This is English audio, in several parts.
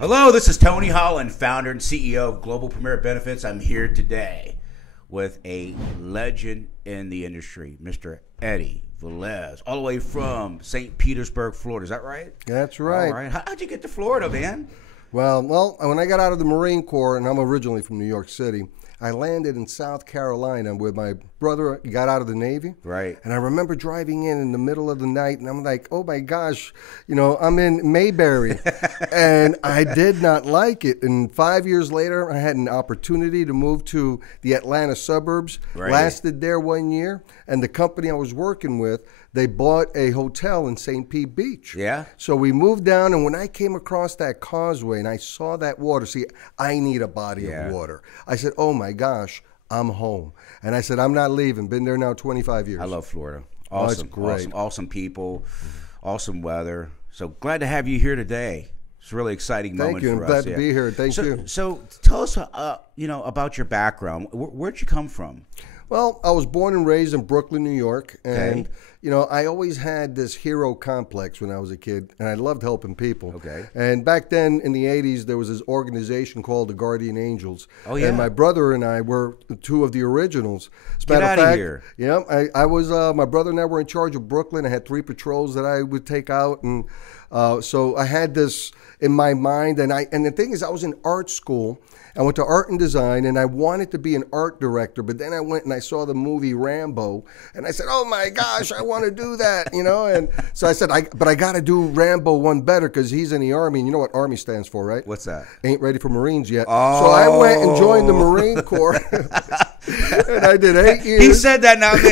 Hello, this is Tony Holland, founder and CEO of Global Premier Benefits. I'm here today with a legend in the industry, Mr. Eddie Velez, all the way from St. Petersburg, Florida. Is that right? That's right. All right. How'd you get to Florida, man? Well, when I got out of the Marine Corps, and I'm originally from New York City, I landed in South Carolina where my brother got out of the Navy. Right. And I remember driving in the middle of the night, and I'm like, oh my gosh, I'm in Mayberry. And I did not like it. And 5 years later, I had an opportunity to move to the Atlanta suburbs. Right. Lasted there 1 year. And the company I was working with, they bought a hotel in St. Pete Beach. Yeah. So we moved down, and when I came across that causeway and I saw that water, see, I need a body of water. I said, oh my gosh, I'm home. And I said, I'm not leaving. Been there now 25 years. I love Florida. Awesome. Oh, it's great. Awesome people, awesome weather. So glad to have you here today. It's a really exciting moment for us. Thank you. I'm glad to be here. Thank you. So tell us, about your background. Where'd you come from? Well, I was born and raised in Brooklyn, New York, and Okay. I always had this hero complex when I was a kid, and I loved helping people. Okay. And back then in the 80s, there was this organization called the Guardian Angels. Oh, yeah. And my brother and I were two of the originals. As a Get matter out of of fact, here. Yeah, I was. My brother and I were in charge of Brooklyn. I had 3 patrols that I would take out, and so I had this in my mind. And the thing is, I was in art school. I went to art and design, and I wanted to be an art director, but then I went and I saw the movie Rambo, and I said, oh my gosh, I want to do that, and so I said, but I got to do Rambo one better because he's in the Army, and you know what Army stands for, right? What's that? Ain't ready for Marines yet. Oh. So I went and joined the Marine Corps, and I did 8 years. He said that, not me.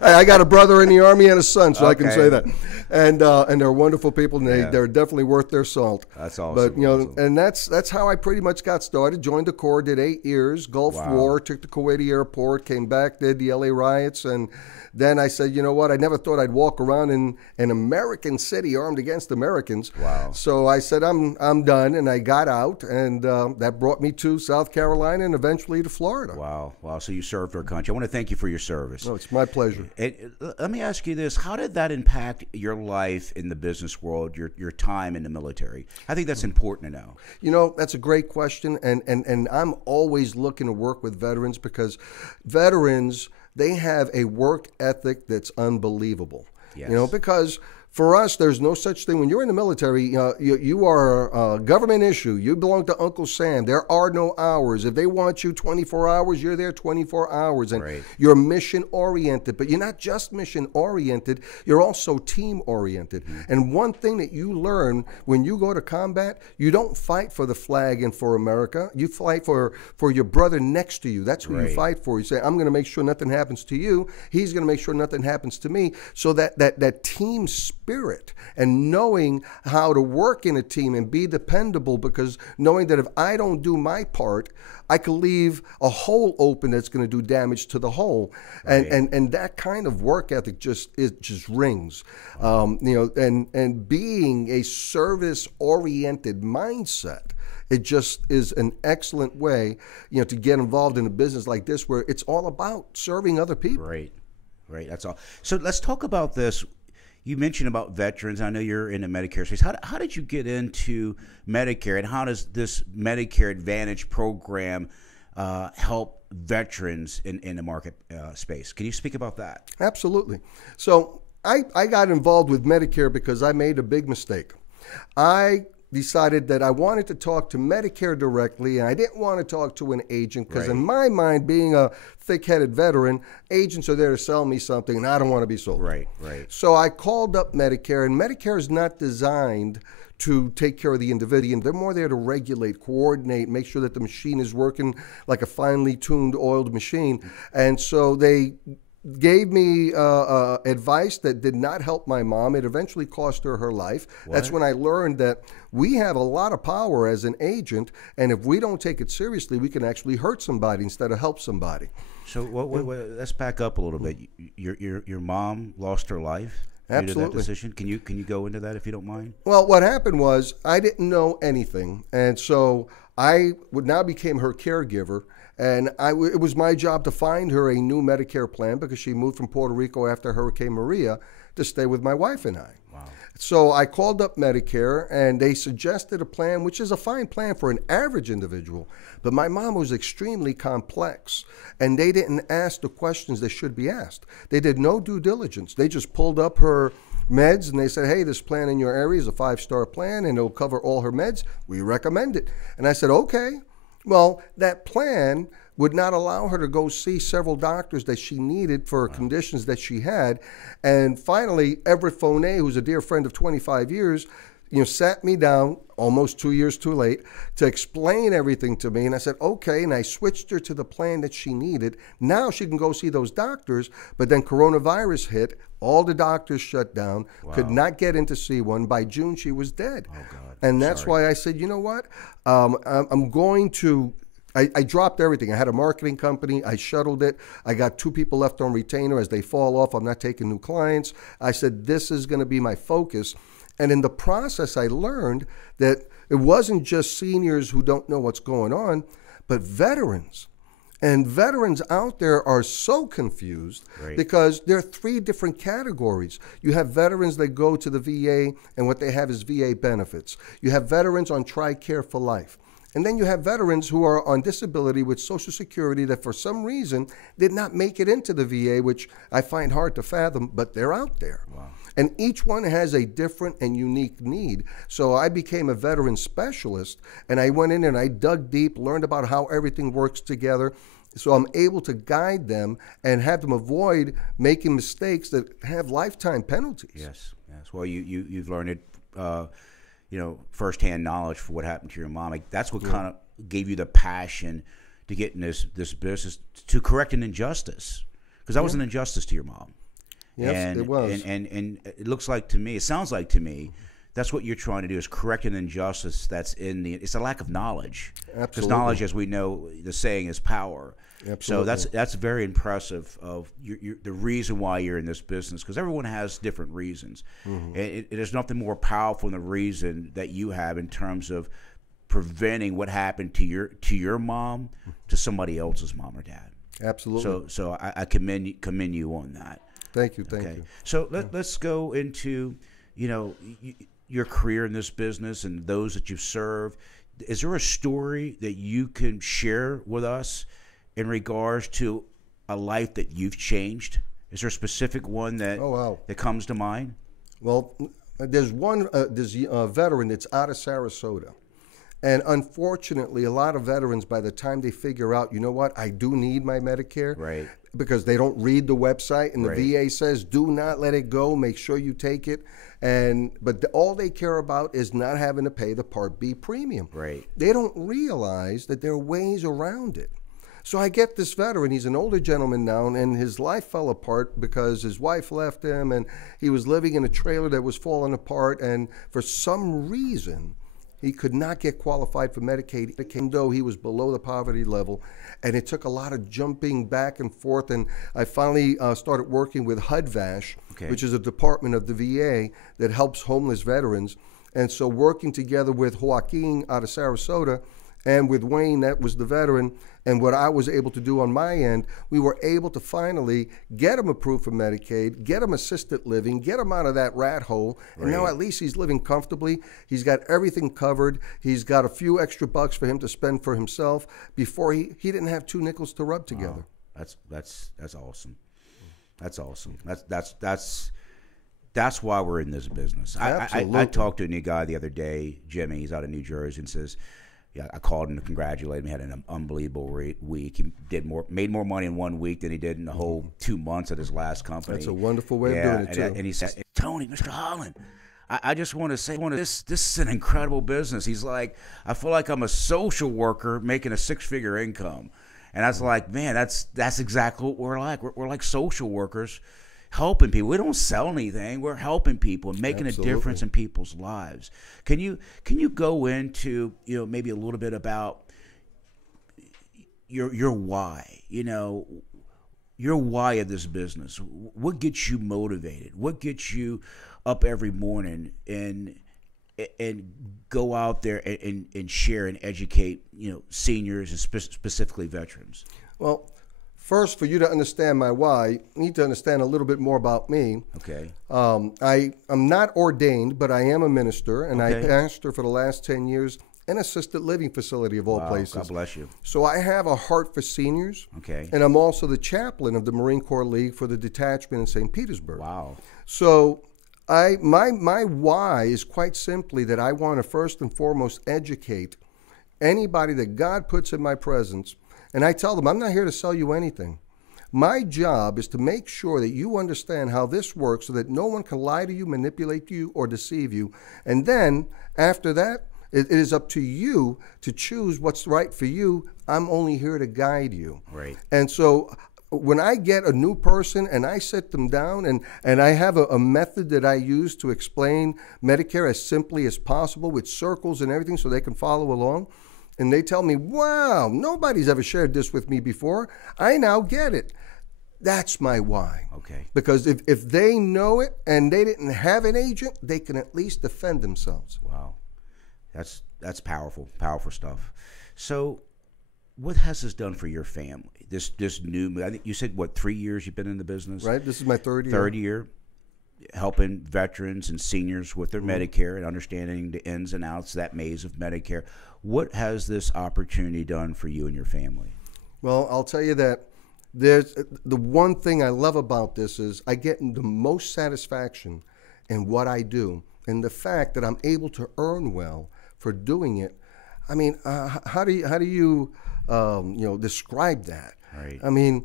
I got a brother in the Army and a son, so I can Okay. say that. And they're wonderful people, and they're definitely worth their salt. That's awesome. But awesome. and that's how I pretty much got started. Joined the Corps, did 8 years, Gulf War, took the Kuwaiti airport, came back, did the LA riots, and then I said, you know what? I never thought I'd walk around in an American city armed against Americans. Wow. So I said, I'm done, and I got out, and that brought me to South Carolina and eventually to Florida. Wow. So you served our country. I want to thank you for your service. No, it's my pleasure. Let me ask you this. How did that impact your life in the business world, your time in the military? I think that's important to know. That's a great question, and I'm always looking to work with veterans because veterans, they have a work ethic that's unbelievable. Yes. Because for us, there's no such thing. When you're in the military, you are a government issue. You belong to Uncle Sam. There are no hours. If they want you 24 hours, you're there 24 hours. And you're mission-oriented. But you're not just mission-oriented. You're also team-oriented. Mm-hmm. And one thing that you learn when you go to combat, you don't fight for the flag and for America. You fight for your brother next to you. That's who you fight for. You say, I'm going to make sure nothing happens to you. He's going to make sure nothing happens to me. So that team spirit and knowing how to work in a team and be dependable, because knowing that if I don't do my part, I could leave a hole open that's going to do damage to the whole. And that kind of work ethic just rings. And being a service-oriented mindset, it just is an excellent way, to get involved in a business like this where it's all about serving other people. Right. That's all. So let's talk about this. You mentioned about veterans. I know you're in the Medicare space. How did you get into Medicare, and how does this Medicare Advantage program help veterans in the market space? Can you speak about that? Absolutely. So I got involved with Medicare because I made a big mistake. I decided that I wanted to talk to Medicare directly, and I didn't want to talk to an agent because in my mind, being a thick-headed veteran, agents are there to sell me something, and I don't want to be sold. Right. So I called up Medicare, and Medicare is not designed to take care of the individual. They're more there to regulate, coordinate, make sure that the machine is working like a finely tuned, oiled machine. And so they gave me advice that did not help my mom. It eventually cost her her life. What? That's when I learned that we have a lot of power as an agent, and if we don't take it seriously, we can actually hurt somebody instead of help somebody. So let's back up a little bit. Your mom lost her life due to that decision. Can you go into that if you don't mind? Well, what happened was I didn't know anything, and so I now became her caregiver. And it was my job to find her a new Medicare plan because she moved from Puerto Rico after Hurricane Maria to stay with my wife and I. Wow. So I called up Medicare, and they suggested a plan, which is a fine plan for an average individual. But my mom was extremely complex, and they didn't ask the questions that should be asked. They did no due diligence. They just pulled up her meds, and they said, hey, this plan in your area is a 5-star plan, and it'll cover all her meds. We recommend it. And I said, okay. Well, that plan would not allow her to go see several doctors that she needed for conditions that she had. And finally, Everett Fonet, who's a dear friend of 25 years, sat me down almost 2 years too late to explain everything to me. And I said, okay. And I switched her to the plan that she needed. Now she can go see those doctors. But then coronavirus hit. All the doctors shut down, could not get in to see one. By June, she was dead. Oh, God. And that's why I said, you know what? I'm going to... I dropped everything. I had a marketing company. I shuttled it. I got 2 people left on retainer. As they fall off, I'm not taking new clients. I said, this is going to be my focus. And in the process, I learned that it wasn't just seniors who don't know what's going on, but veterans. And veterans out there are so confused because there are 3 different categories. You have veterans that go to the VA, and what they have is VA benefits. You have veterans on TRICARE for life. And then you have veterans who are on disability with Social Security that for some reason did not make it into the VA, which I find hard to fathom, but they're out there. Wow. And each one has a different and unique need. So I became a veteran specialist, and I went in and I dug deep, learned about how everything works together. So I'm able to guide them and have them avoid making mistakes that have lifetime penalties. Yes. Well, you've learned it. Firsthand knowledge for what happened to your mom. Like, that's what kind of gave you the passion to get in this business, to correct an injustice, because that was an injustice to your mom. Yes, it was. And it looks like to me, it sounds like to me, that's what you're trying to do, is correct an injustice that's it's a lack of knowledge. Absolutely. Because knowledge, as we know, the saying is power. Absolutely. So that's very impressive of the reason why you're in this business, because everyone has different reasons. Mm-hmm. There's nothing more powerful than the reason that you have in terms of preventing what happened to your mom to somebody else's mom or dad. Absolutely. So I commend you on that. Thank you. Thank you. So let's go into your career in this business and those that you've served. Is there a story that you can share with us in regards to a life that you've changed? Is there a specific one that that comes to mind? Well, there's a veteran that's out of Sarasota. And unfortunately, a lot of veterans, by the time they figure out, you know what, I do need my Medicare, right, because they don't read the website, and the VA says, do not let it go, make sure you take it. But all they care about is not having to pay the Part B premium. Right. They don't realize that there are ways around it. So I get this veteran, he's an older gentleman now, and his life fell apart because his wife left him, and he was living in a trailer that was falling apart, and for some reason, he could not get qualified for Medicaid, even though he was below the poverty level. And it took a lot of jumping back and forth. And I finally started working with HUD-VASH, which is a department of the VA that helps homeless veterans. And so working together with Joaquin out of Sarasota and with Wayne, that was the veteran, and what I was able to do on my end, we were able to finally get him approved for Medicaid, get him assisted living, get him out of that rat hole, and now at least he's living comfortably. He's got everything covered. He's got a few extra bucks for him to spend for himself. Before he didn't have 2 nickels to rub together. That's awesome. That's awesome. That's why we're in this business. I talked to a new guy the other day, Jimmy. He's out of New Jersey, and says, yeah, I called him to congratulate him. He had an unbelievable week. He made more money in 1 week than he did in the whole 2 months at his last company. That's a wonderful way of doing it, too. And he said, Tony, Mr. Holland, I just want to say this is an incredible business. He's like, I feel like I'm a social worker making a 6-figure income. And I was like, man, that's exactly what we're like. We're like social workers, helping people. We don't sell anything. We're helping people and making a difference in people's lives. Can you go into maybe a little bit about your why? Your why of this business. What gets you motivated? What gets you up every morning and go out there and share and educate seniors and specifically veterans? Well, First, for you to understand my why, you need to understand a little bit more about me. Okay. I am not ordained, but I am a minister, and Okay. I pastor for the last 10 years an assisted living facility of all places. God bless you. So I have a heart for seniors. Okay. And I'm also the chaplain of the Marine Corps League for the detachment in St. Petersburg. Wow. So my why is quite simply that I want to first and foremost educate anybody that God puts in my presence. And I tell them, I'm not here to sell you anything. My job is to make sure that you understand how this works so that no one can lie to you, manipulate you, or deceive you. And then after that, it is up to you to choose what's right for you. I'm only here to guide you. Right. And so when I get a new person and I sit them down and I have a method that I use to explain Medicare as simply as possible with circles and everything so they can follow along, and they tell me, wow, nobody's ever shared this with me before, I now get it. That's my why. Okay. Because if they know it and they didn't have an agent, they can at least defend themselves. Wow. That's powerful stuff. So what has this done for your family? This new, I think you said, what, 3 years you've been in the business? Right. This is my third year. Third year, helping veterans and seniors with their Medicare and understanding the ins and outs, that maze of Medicare. What has this opportunity done for you and your family? Well, I'll tell you that there's the one thing I love about this is I get the most satisfaction in what I do, and the fact that I'm able to earn well for doing it. I mean, how do you describe that? Right. I mean,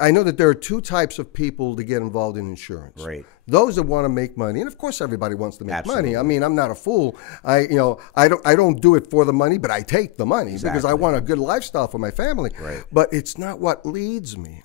I know that there are two types of people to get involved in insurance. Right. Those that want to make money, and of course everybody wants to make Absolutely. money. I mean, I'm not a fool. I don't do it for the money, but I take the money because I want a good lifestyle for my family. Right. But it's not what leads me.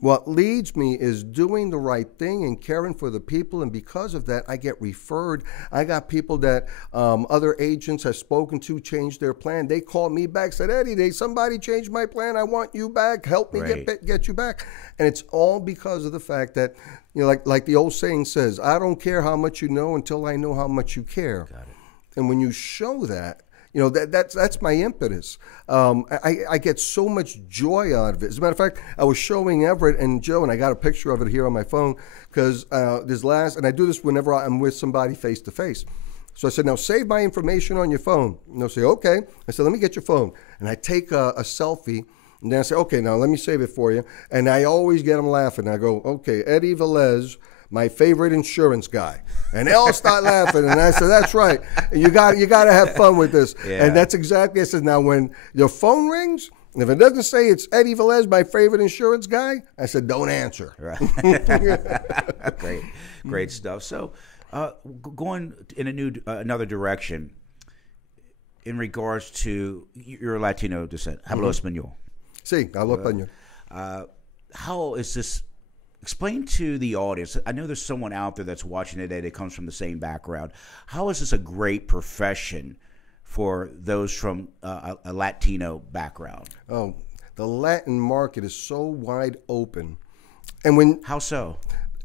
What leads me is doing the right thing and caring for the people, and because of that, I get referred. I got people that other agents have spoken to, changed their plan. They called me back, said, Eddie, somebody changed my plan. I want you back. Help me get you back. And it's all because of the fact that, like the old saying says, I don't care how much you know until I know how much you care. Got it. And when you show that, that's my impetus. I get so much joy out of it. As a matter of fact, I was showing Everett and Joe, and I got a picture of it here on my phone, because and I do this whenever I'm with somebody face to face. So I said, now save my information on your phone. And they'll say, okay. I said, let me get your phone. And I take a selfie, and then I say, okay, now let me save it for you. And I always get them laughing. I go, okay, Eddie Velez, my favorite insurance guy. And they all start laughing. And I said, that's right. And you got to have fun with this. Yeah. And that's exactly, I said, now when your phone rings, and if it doesn't say it's Eddie Velez, my favorite insurance guy, I said, don't answer. Right. Great stuff. So going in another direction, in regards to your Latino descent, hablo español. Sí, hablo español. How is this? Explain to the audience. I know there's someone out there that's watching today that comes from the same background. How is this a great profession for those from a Latino background? Oh, the Latin market is so wide open. And How so?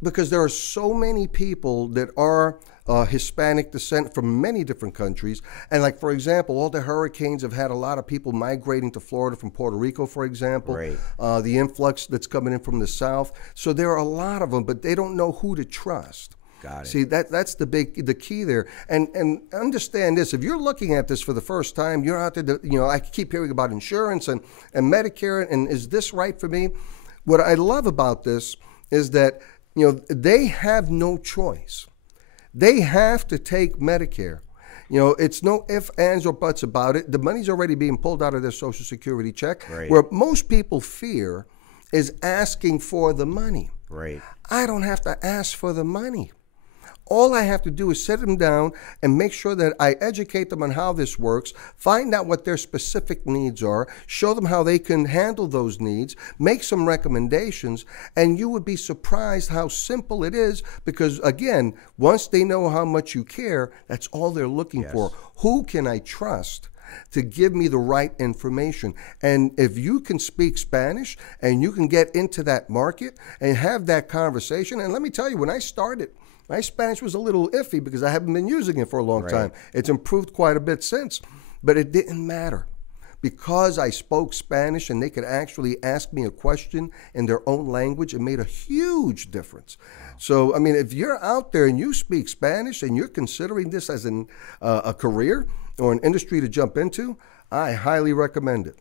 Because there are so many people that are Hispanic descent from many different countries. And like, for example, all the hurricanes have had a lot of people migrating to Florida from Puerto Rico, for example. Right. The influx that's coming in from the South. So there are a lot of them, but they don't know who to trust. Got it. See, that's the key there. And understand this, if you're looking at this for the first time, you're out there, I keep hearing about insurance and Medicare, and is this right for me? What I love about this is that, they have no choice. They have to take Medicare. It's no ifs, ands, or buts about it. The money's already being pulled out of their Social Security check. Right. Where most people fear is asking for the money. Right. I don't have to ask for the money. All I have to do is sit them down and make sure that I educate them on how this works, find out what their specific needs are, show them how they can handle those needs, make some recommendations, and you would be surprised how simple it is, because, again, once they know how much you care, that's all they're looking for. Who can I trust to give me the right information? And if you can speak Spanish and you can get into that market and have that conversation, and let me tell you, when I started, my Spanish was a little iffy because I haven't been using it for a long time. It's improved quite a bit since, but it didn't matter, because I spoke Spanish and they could actually ask me a question in their own language, it made a huge difference. So, I mean, if you're out there and you speak Spanish and you're considering this as a career or an industry to jump into, I highly recommend it.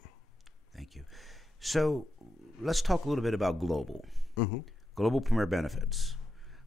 Thank you. So let's talk a little bit about Global. Global Premier Benefits.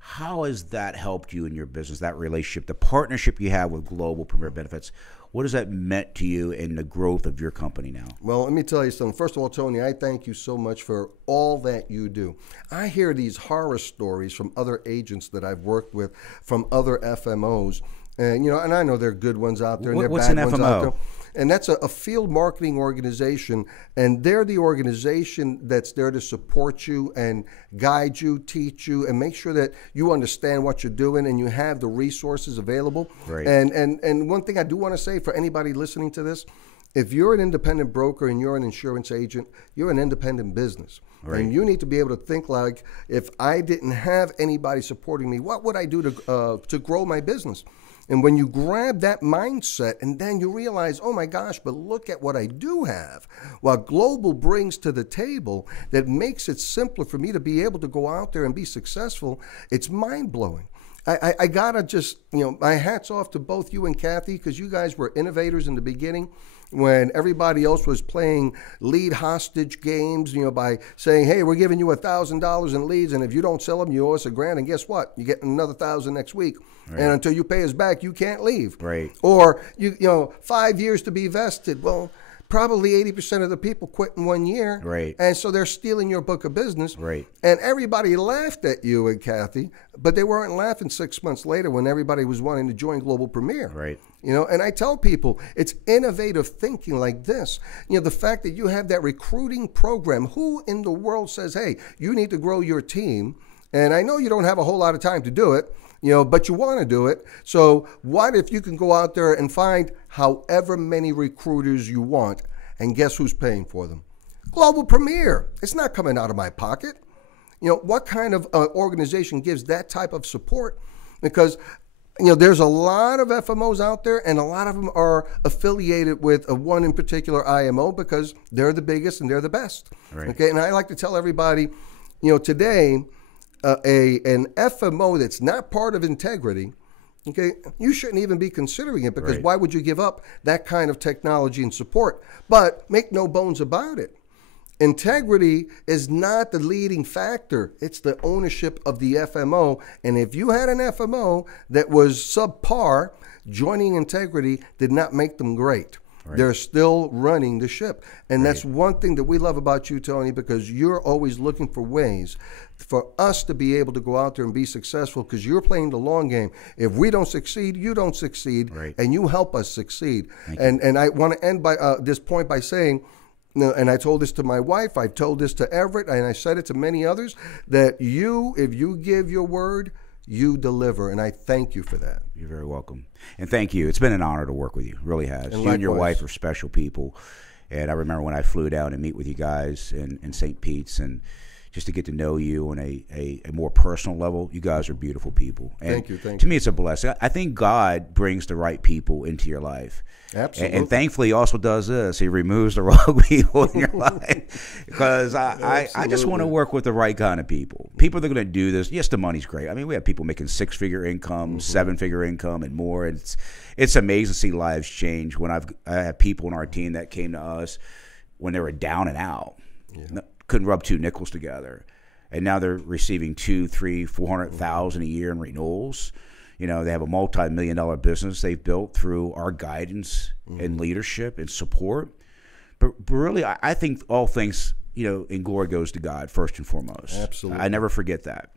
How has that helped you in your business, that relationship, the partnership you have with Global Premier Benefits? What has that meant to you in the growth of your company now? Well, let me tell you something. First of all, Tony, I thank you so much for all that you do. I hear these horror stories from other agents that I've worked with, from other FMOs, and and I know there are good ones out there and there are bad ones out there. And that's a field marketing organization, and they're the organization that's there to support you and guide you, teach you, and make sure that you understand what you're doing and you have the resources available. Right. And one thing I do want to say for anybody listening to this, if you're an independent broker and you're an insurance agent, you're an independent business. Right. And you need to be able to think like, if I didn't have anybody supporting me, what would I do to grow my business? And when you grab that mindset and then you realize, oh my gosh, but look at what I do have, what Global brings to the table that makes it simpler for me to be able to go out there and be successful, it's mind-blowing. I gotta just, my hat's off to both you and Kathy, because you guys were innovators in the beginning when everybody else was playing lead hostage games, by saying, hey, we're giving you $1,000 in leads, and if you don't sell them, you owe us $1,000, and guess what? You get another $1,000 next week. Right. And until you pay us back, you can't leave. Right. Or, 5 years to be vested. Well, probably 80% of the people quit in 1 year. Right. And so they're stealing your book of business. Right. And everybody laughed at you and Kathy, but they weren't laughing 6 months later when everybody was wanting to join Global Premier. Right. And I tell people it's innovative thinking like this. The fact that you have that recruiting program, who in the world says, hey, you need to grow your team? And I know you don't have a whole lot of time to do it, but you want to do it. So what if you can go out there and find however many recruiters you want, and guess who's paying for them? Global Premier. It's not coming out of my pocket. What kind of organization gives that type of support? Because there's a lot of FMOs out there, and a lot of them are affiliated with one in particular IMO because they're the biggest and they're the best. Right. Okay, and I like to tell everybody, today, an FMO that's not part of integrity, okay, you shouldn't even be considering it, because why would you give up that kind of technology and support? But make no bones about it. Integrity is not the leading factor. It's the ownership of the FMO. And if you had an FMO that was subpar, joining integrity did not make them great. Right. They're still running the ship. And that's one thing that we love about you, Tony, because you're always looking for ways for us to be able to go out there and be successful, because you're playing the long game. If we don't succeed, you don't succeed, and you help us succeed. And I want to end by this point by saying, and I told this to my wife, I've told this to Everett, and I said it to many others, that if you give your word, you deliver, and I thank you for that. You're very welcome. And thank you. It's been an honor to work with you. It really has. And you and your wife are special people. And I remember when I flew down and meet with you guys in St. Pete's, and just to get to know you on a more personal level, you guys are beautiful people. And thank you. To me, it's a blessing. I think God brings the right people into your life. Absolutely. And thankfully, he also does this. He removes the wrong people in your life. Because I just want to work with the right kind of people. People that are going to do this. Yes, the money's great. I mean, we have people making 6-figure income, 7-figure income, and more. And it's amazing to see lives change. When I have people in our team that came to us when they were down and out. Yeah. Couldn't rub two nickels together, and now they're receiving $200,000, $300,000, $400,000 a year in renewals. They have a multi-million-dollar business they've built through our guidance and leadership and support. But really, I think all things, in glory goes to God first and foremost. Absolutely, I never forget that.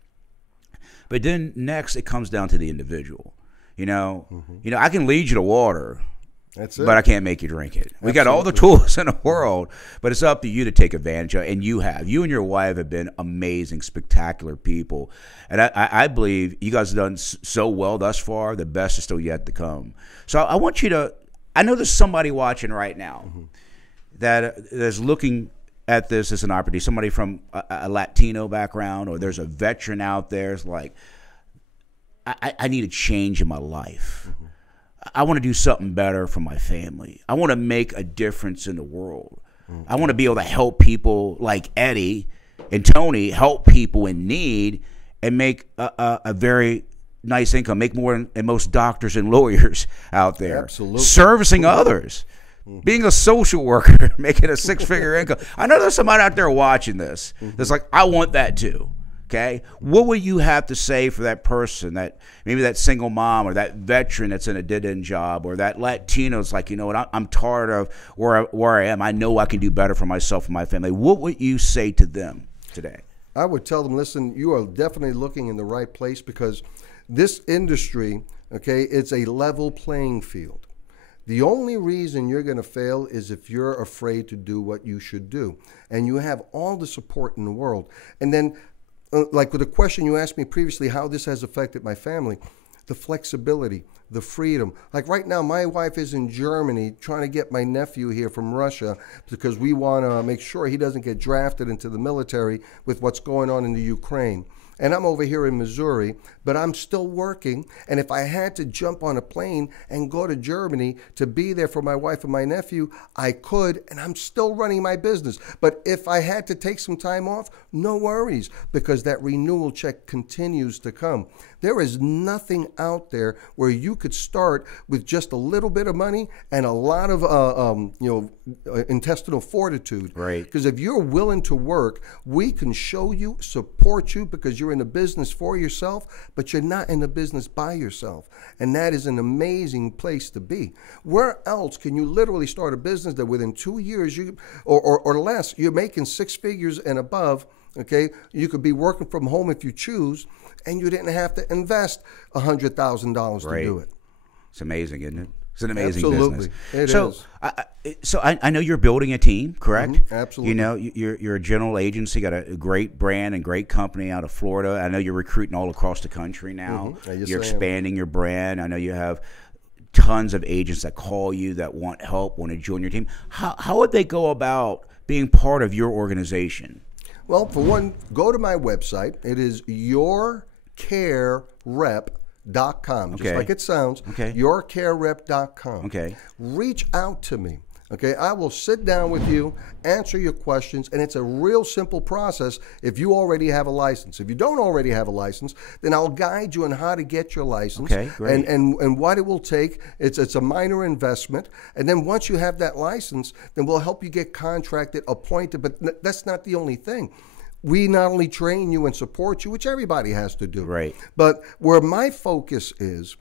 But then next, it comes down to the individual. I can lead you to water. That's it. But I can't make you drink it. We Absolutely. got all the tools in the world, but it's up to you to take advantage of it. And you and your wife have been amazing, spectacular people. And I believe you guys have done so well thus far. The best is still yet to come. So I want you to, I know there's somebody watching right now that is looking at this as an opportunity, somebody from a Latino background, or there's a veteran out there. It's like, I need a change in my life. I want to do something better for my family. I want to make a difference in the world. I want to be able to help people like Eddie and Tony, help people in need and make a very nice income, make more than most doctors and lawyers out there. Absolutely. Servicing others, being a social worker, making a 6-figure income. I know there's somebody out there watching this that's like, I want that too. Okay, what would you have to say for that person, that maybe that single mom or that veteran that's in a dead-end job, or that Latino's like, you know what, I'm tired of where I am. I know I can do better for myself and my family. What would you say to them today? I would tell them, listen, you are definitely looking in the right place, because this industry, okay, it's a level playing field. The only reason you're going to fail is if you're afraid to do what you should do, and you have all the support in the world. And then like with the question you asked me previously, how this has affected my family, the flexibility, the freedom. Like right now, my wife is in Germany trying to get my nephew here from Russia because we want to make sure he doesn't get drafted into the military with what's going on in the Ukraine. And I'm over here in Missouri, but I'm still working. And if I had to jump on a plane and go to Germany to be there for my wife and my nephew, I could, and I'm still running my business. But if I had to take some time off, no worries, because that renewal check continues to come. There is nothing out there where you could start with just a little bit of money and a lot of intestinal fortitude. Right. Because if you're willing to work, we can show you, support you, because you're in the business for yourself, but you're not in the business by yourself. And that is an amazing place to be. Where else can you literally start a business that within 2 years or less, you're making 6 figures and above? Okay, you could be working from home if you choose, and you didn't have to invest $100,000 to do it. It's amazing, isn't it? It's an amazing Absolutely. business. So I know you're building a team, correct? Absolutely. You know, you're a general agency, got a great brand and great company out of Florida. I know you're recruiting all across the country now. Yes, you're expanding your brand. I know you have tons of agents that call you that want help, want to join your team. How would they go about being part of your organization? Well, for one, go to my website. It is yourcarerep.com, just like it sounds. Okay. Yourcarerep.com. Okay. Reach out to me. Okay, I will sit down with you, answer your questions, and it's a real simple process if you already have a license. If you don't already have a license, then I'll guide you on how to get your license. Okay, great. And what it will take. It's a minor investment. And then once you have that license, then we'll help you get contracted, appointed. But that's not the only thing. We not only train you and support you, which everybody has to do. Right. But where my focus is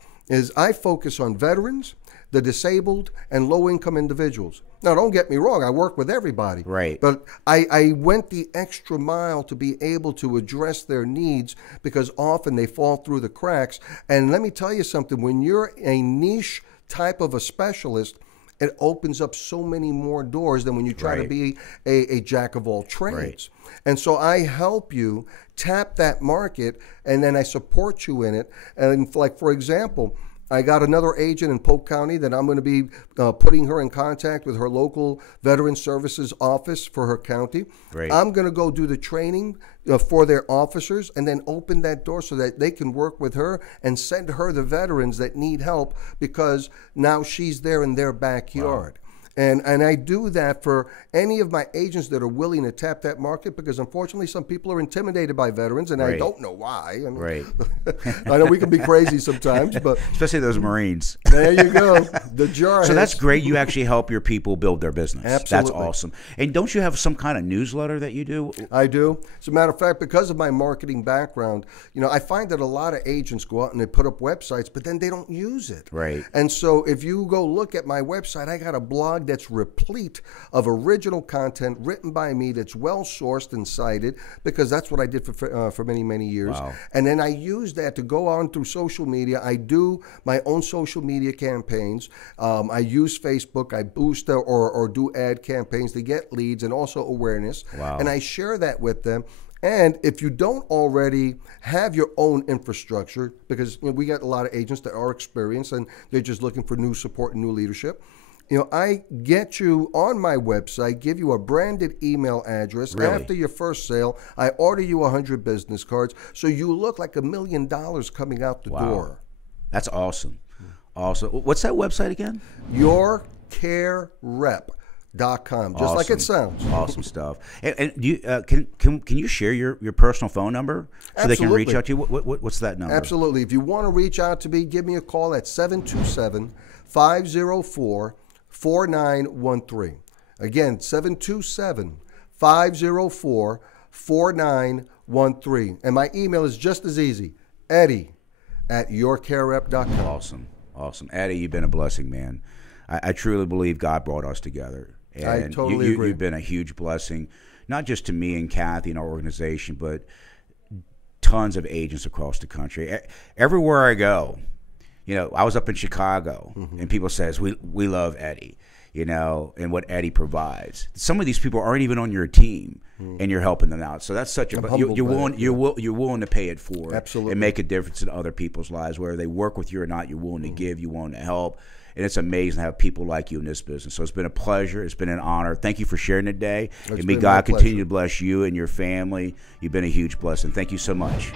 I focus on veterans, the disabled, and low-income individuals. Now, don't get me wrong, I work with everybody. Right. But I went the extra mile to be able to address their needs, because often they fall through the cracks. And let me tell you something, when you're a niche type of a specialist, it opens up so many more doors than when you try to be a jack of all trades. And so I help you tap that market, and then I support you in it. And like, for example, I got another agent in Polk County that I'm going to be putting her in contact with her local Veteran Services office for her county. Great. I'm going to go do the training for their officers, and then open that door so that they can work with her and send her the veterans that need help, because now she's there in their backyard. Wow. And I do that for any of my agents that are willing to tap that market, because unfortunately some people are intimidated by veterans, and I don't know why. I mean, I know we can be crazy sometimes, but especially those Marines. There you go. The jar. So that's great. You actually help your people build their business. Absolutely. That's awesome. And don't you have some kind of newsletter that you do? I do. As a matter of fact, because of my marketing background, I find that a lot of agents go out and they put up websites, but then they don't use it. Right. And so if you go look at my website, I got a blog that's replete of original content written by me that's well sourced and cited, because that's what I did for many, many years. Wow. And then I use that to go on through social media. I do my own social media campaigns. I use Facebook. I boost or do ad campaigns to get leads and also awareness. Wow. And I share that with them. And if you don't already have your own infrastructure, because we got a lot of agents that are experienced and they're just looking for new support and new leadership, I get you on my website, give you a branded email address. Really? After your first sale, I order you 100 business cards, so you look like $1 million coming out the door. That's awesome. Awesome. What's that website again? YourCareRep.com, just like it sounds. Awesome stuff. And you, can you share your personal phone number so they can reach out to you? What's that number? Absolutely. If you want to reach out to me, give me a call at 727-504-4913. Again, 727-504-4913. And my email is just as easy, Eddie@YourCareRep.com. Awesome. Eddie, you've been a blessing, man. I truly believe God brought us together. And I totally agree. You've been a huge blessing, not just to me and Kathy and our organization, but tons of agents across the country. Everywhere I go, I was up in Chicago, and people says, we love Eddie, and what Eddie provides. Some of these people aren't even on your team, and you're helping them out. So that's such you're willing to pay it forward. Absolutely. And make a difference in other people's lives, whether they work with you or not. You're willing to give, you're willing to help. And it's amazing to have people like you in this business. So it's been a pleasure. It's been an honor. Thank you for sharing today. And may God continue to bless you and your family. You've been a huge blessing. Thank you so much.